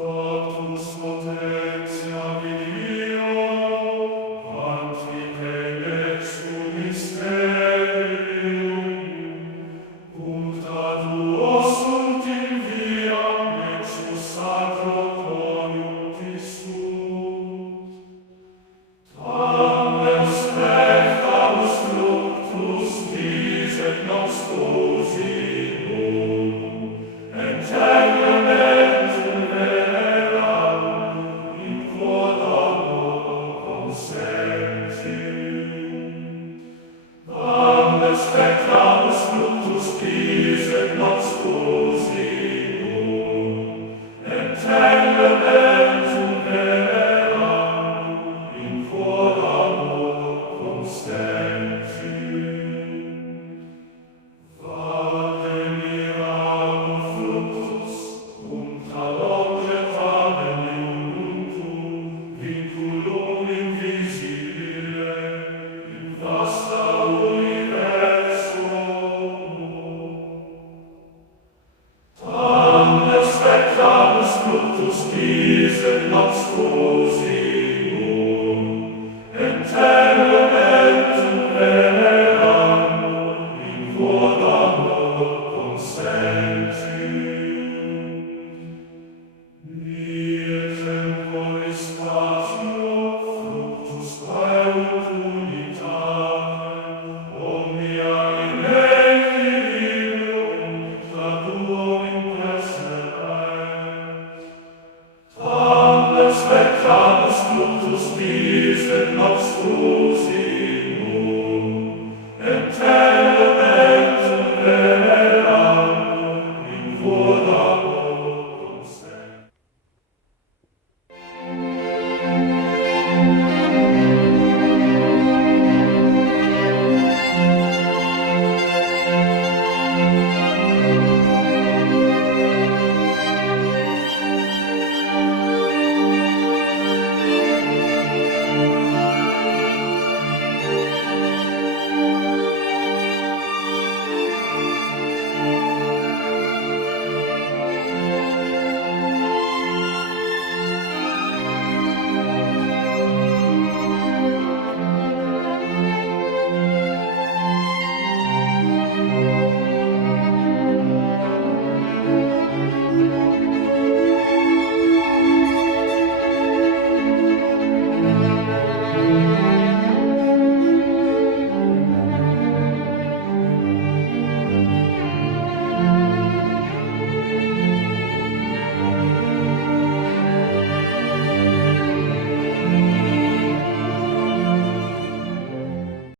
Totus potentia Dio, antiquem ex mysterium, ut ad uo sunt in via nexus sacro coniunctis sunt. Tamen spectamus fructus vis et nos usinum, entegnamentum veneram in quoda consentium. Tamen spectamus fructus vis et nos usinum, entegnamentum veneram in quoda consentium. Vade mirabur fructus, cum talonge tamen iununtum, vinculum invisibile, in vasta universo. Tamen spectamus fructus vis et nos usi